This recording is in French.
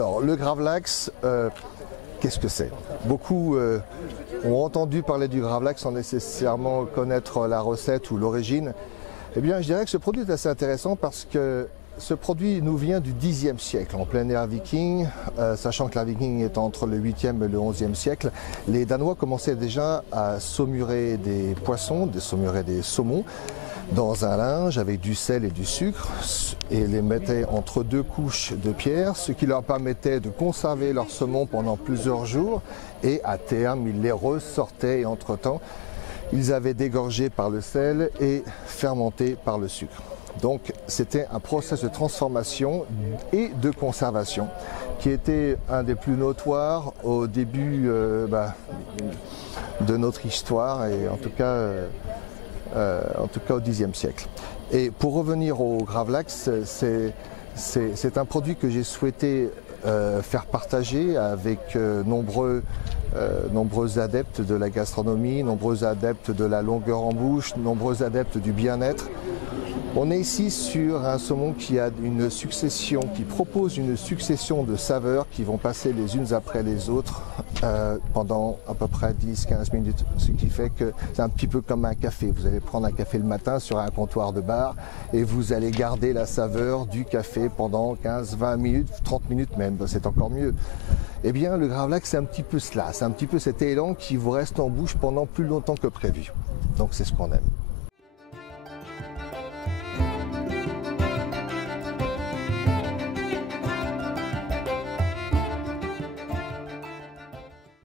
Alors, le gravlax, qu'est-ce que c'est? Beaucoup ont entendu parler du gravlax sans nécessairement connaître la recette ou l'origine. Eh bien, je dirais que ce produit est assez intéressant parce que ce produit nous vient du Xe siècle, en pleine ère viking, sachant que la viking est entre le 8e et le 11e siècle. Les Danois commençaient déjà à saumurer des poissons, saumurer des saumons, dans un linge avec du sel et du sucre et les mettaient entre deux couches de pierre, ce qui leur permettait de conserver leur saumon pendant plusieurs jours et à terme ils les ressortaient et entre-temps ils avaient dégorgé par le sel et fermenté par le sucre. Donc c'était un processus de transformation et de conservation qui était un des plus notoires au début de notre histoire et en tout cas au Xe siècle. Et pour revenir au gravlax, c'est un produit que j'ai souhaité faire partager avec nombreux adeptes de la gastronomie, nombreux adeptes de la longueur en bouche, nombreux adeptes du bien-être. On est ici sur un saumon qui propose une succession de saveurs qui vont passer les unes après les autres pendant à peu près 10-15 minutes, ce qui fait que c'est un petit peu comme un café. Vous allez prendre un café le matin sur un comptoir de bar et vous allez garder la saveur du café pendant 15-20 minutes, 30 minutes même, c'est encore mieux. Eh bien, le gravlax, c'est un petit peu cela, c'est un petit peu cet élan qui vous reste en bouche pendant plus longtemps que prévu. Donc c'est ce qu'on aime.